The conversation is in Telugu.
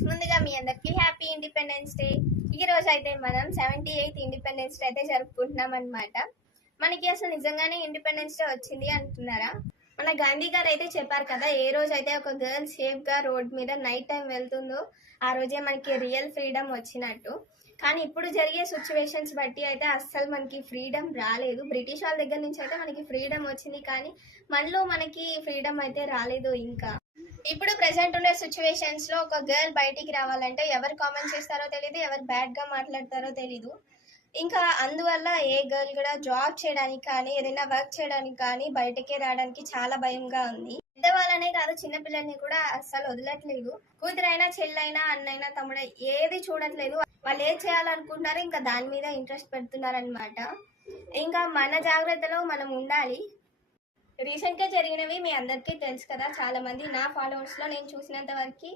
ఫ్రెండ్స్, ముందుగా మీ అందరికి హ్యాపీ ఇండిపెండెన్స్ డే. ఈ రోజు అయితే మనం 78th ఇండిపెండెన్స్ డే అయితే జరుపుకుంటున్నాం అనమాట. మనకి అసలు నిజంగానే ఇండిపెండెన్స్ డే వచ్చింది అంటున్నారా? మన గాంధీ గారు అయితే చెప్పారు కదా, ఏ రోజు అయితే ఒక గర్ల్ సేఫ్ గా రోడ్ మీద నైట్ టైం వెళ్తుందో ఆ రోజే మనకి రియల్ ఫ్రీడమ్ వచ్చినట్టు. కానీ ఇప్పుడు జరిగే సిచ్యువేషన్స్ బట్టి అయితే అస్సలు మనకి ఫ్రీడమ్ రాలేదు. బ్రిటిష్ వాళ్ళ దగ్గర నుంచి అయితే మనకి ఫ్రీడమ్ వచ్చింది, కానీ మనలో మనకి ఫ్రీడమ్ అయితే రాలేదు. ఇంకా ఇప్పుడు ప్రెసెంట్ ఉండే సిచ్యువేషన్స్ లో ఒక గర్ల్ బయటికి రావాలంటే ఎవరు కామెంట్ చేస్తారో తెలియదు, ఎవరు బ్యాడ్ గా మాట్లాడతారో తెలీదు. ఇంకా అందువల్ల ఏ గర్ల్ కూడా జాబ్ చేయడానికి కానీ ఏదైనా వర్క్ చేయడానికి కానీ బయటకే రావడానికి చాలా భయంగా ఉంది. పెద్దవాళ్ళనే కాదు, చిన్నపిల్లల్ని కూడా అస్సలు వదలట్లేదు. కూతురైనా, చెల్లైనా, అన్నైనా, తమ్ముడై ఏది చూడట్లేదు. వాళ్ళు ఏది చేయాలనుకుంటున్నారో ఇంకా దాని మీద ఇంట్రెస్ట్ పెడుతున్నారనమాట. ఇంకా మన జాగ్రత్తలో మనం ఉండాలి. రీసెంట్ గా జరిగినవి మీ అందరికీ తెలుసు కదా. చాలా మంది నా ఫాలోవర్స్ లో నేను చూసినంత వరకు